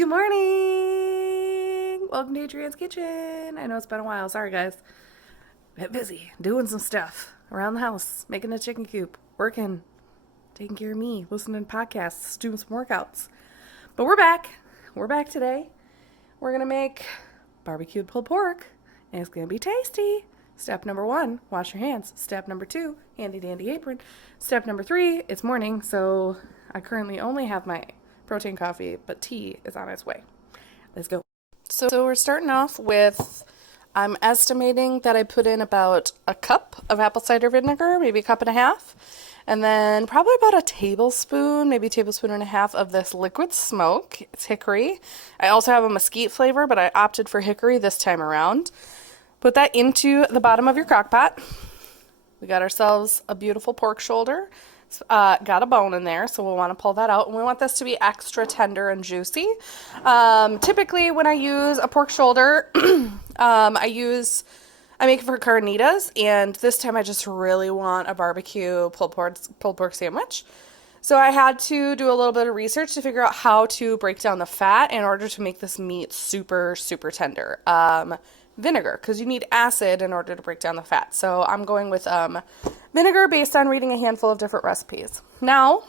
Good morning! Welcome to Adrianne's Kitchen. I know it's been a while. Sorry, guys. Been busy doing some stuff around the house, making a chicken coop, working, taking care of me, listening to podcasts, doing some workouts. But we're back. We're back today. We're going to make barbecued pulled pork, and it's going to be tasty. Step number 1, wash your hands. Step number 2, handy dandy apron. Step number 3, it's morning, so I currently only have my protein coffee, but tea is on its way. Let's go. So we're starting off with, I'm estimating that I put in about a cup of apple cider vinegar, maybe a cup and a half, and then probably about a tablespoon, maybe a tablespoon and a half of this liquid smoke. It's hickory. I also have a mesquite flavor, but I opted for hickory this time around. Put that into the bottom of your crock pot. We got ourselves a beautiful pork shoulder. Got a bone in there, so we'll want to pull that out. And we want this to be extra tender and juicy. Typically, when I use a pork shoulder, I make it for carnitas, and this time I just really want a barbecue pulled pork sandwich. So I had to do a little bit of research to figure out how to break down the fat in order to make this meat super, super tender. Vinegar, because you need acid in order to break down the fat. So I'm going with vinegar based on reading a handful of different recipes. Now,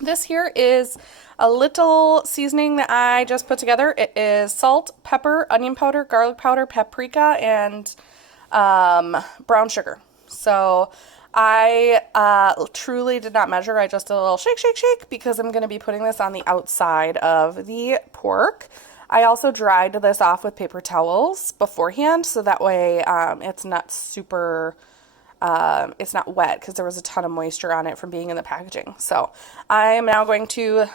this here is a little seasoning that I just put together. It is salt, pepper, onion powder, garlic powder, paprika, and brown sugar. So I truly did not measure. I just did a little shake, shake, shake, because I'm going to be putting this on the outside of the pork. I also dried this off with paper towels beforehand, so that way it's not super, it's not wet, because there was a ton of moisture on it from being in the packaging. So I'm now going to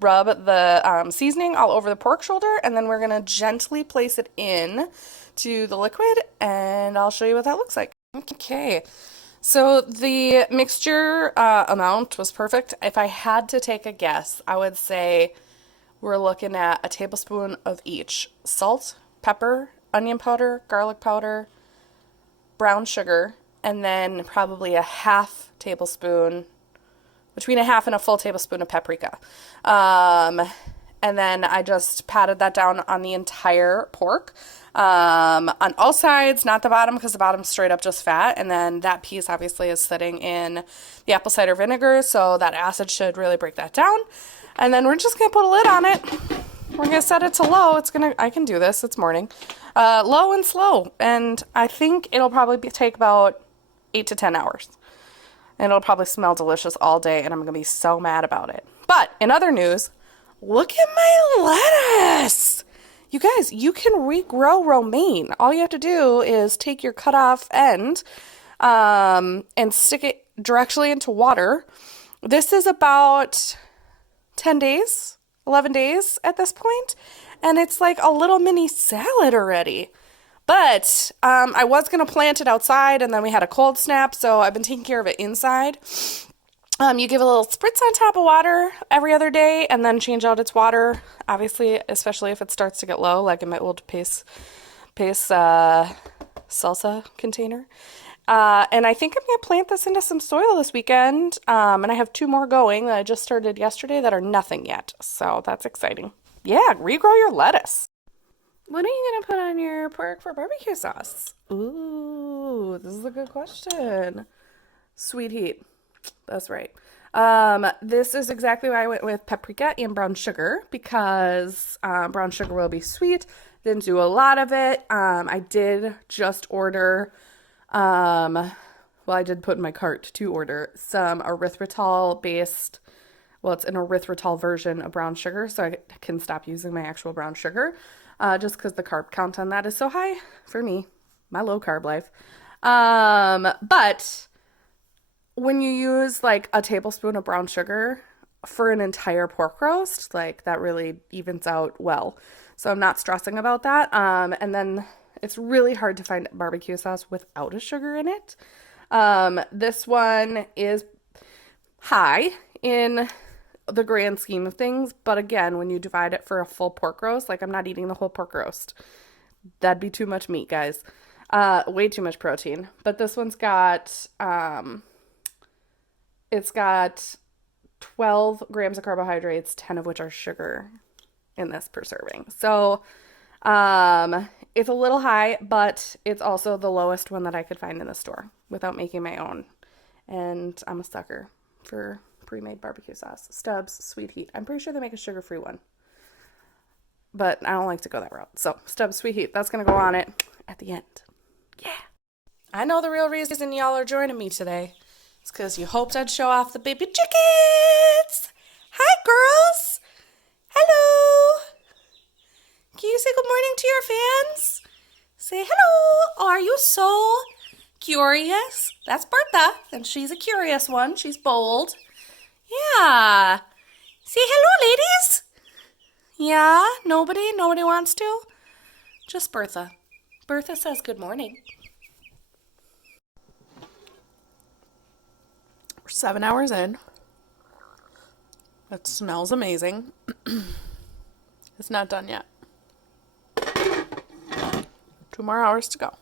rub the seasoning all over the pork shoulder, and then we're going to gently place it in to the liquid, and I'll show you what that looks like. Okay, so the mixture amount was perfect. If I had to take a guess, I would say we're looking at a tablespoon of each. Salt, pepper, onion powder, garlic powder, brown sugar, and then probably a half tablespoon, between a half and a full tablespoon of paprika. And then I just patted that down on the entire pork. On all sides, not the bottom, because the bottom's straight up just fat. And then that piece obviously is sitting in the apple cider vinegar, so that acid should really break that down. And then we're just going to put a lid on it. We're going to set it to low. I can do this. It's morning. Low and slow. And I think it'll probably take about 8 to 10 hours. And it'll probably smell delicious all day, and I'm going to be so mad about it. But in other news, look at my lettuce. You guys, you can regrow romaine. All you have to do is take your cut off end and stick it directly into water. This is about 10 days, 11 days at this point, and it's like a little mini salad already. But I was going to plant it outside, and then we had a cold snap, so I've been taking care of it inside. You give a little spritz on top of water every other day, and then change out its water, obviously, especially if it starts to get low, like in my old paste salsa container. And I think I'm going to plant this into some soil this weekend. And I have 2 more going that I just started yesterday that are nothing yet. So that's exciting. Yeah, regrow your lettuce. What are you going to put on your pork for barbecue sauce? Ooh, this is a good question. Sweet heat. That's right. This is exactly why I went with paprika and brown sugar, because brown sugar will be sweet. Didn't do a lot of it. I did just order... I did put in my cart to order some erythritol-based, it's an erythritol version of brown sugar, so I can stop using my actual brown sugar, just because the carb count on that is so high for me, my low-carb life. But when you use, like, a tablespoon of brown sugar for an entire pork roast, like, that really evens out well. So I'm not stressing about that. And then it's really hard to find barbecue sauce without a sugar in it. This one is high in the grand scheme of things, but again, when you divide it for a full pork roast, like, I'm not eating the whole pork roast. That'd be too much meat, guys. Way too much protein. But this one's got, it's got 12 grams of carbohydrates, 10 of which are sugar. in this per serving. So it's a little high, but it's also the lowest one that I could find in the store without making my own. And I'm a sucker for pre-made barbecue sauce. Stubbs Sweet Heat. I'm pretty sure they make a sugar-free one, but I don't like to go that route. So Stubbs Sweet Heat, that's going to go on it at the end. Yeah. I know the real reason y'all are joining me today. It's because you hoped I'd show off the baby chickens. Hi, girls. Hello. Can you say good morning to your fans? Say hello. Are you so curious? That's Bertha, and she's a curious one. She's bold. Yeah. Say hello, ladies. Yeah, nobody wants to? Just Bertha. Bertha says good morning. We're 7 hours in. It smells amazing. It's not done yet. 2 more hours to go.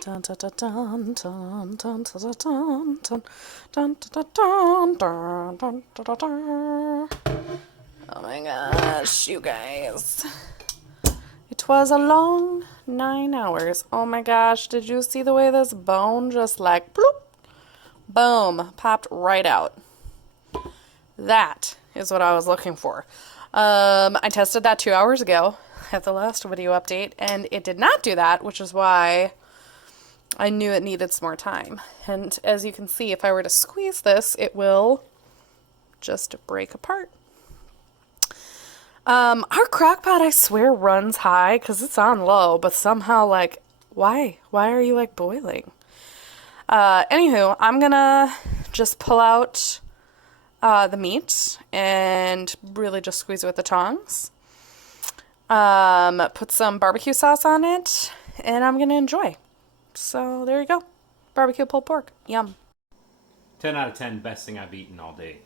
Dun, dun, dun, dun, dun, dun, dun, dun, dun, dun, dun, dun, dun, dun, dun. Oh my gosh, you guys. It was a long 9 hours. Oh my gosh, did you see the way this bone just like bloop, boom, popped right out? That is what I was looking for. I tested that 2 hours ago at the last video update, and it did not do that, which is why I knew it needed some more time. And as you can see, if I were to squeeze this, it will just break apart. Our crock pot, I swear, runs high because it's on low, but somehow, like, why? Why are you, like, boiling? Anywho, I'm gonna just pull out the meat and really just squeeze it with the tongs. Put some barbecue sauce on it, and I'm gonna enjoy. So there you go. Barbecue pulled pork. Yum. 10 out of 10, best thing I've eaten all day.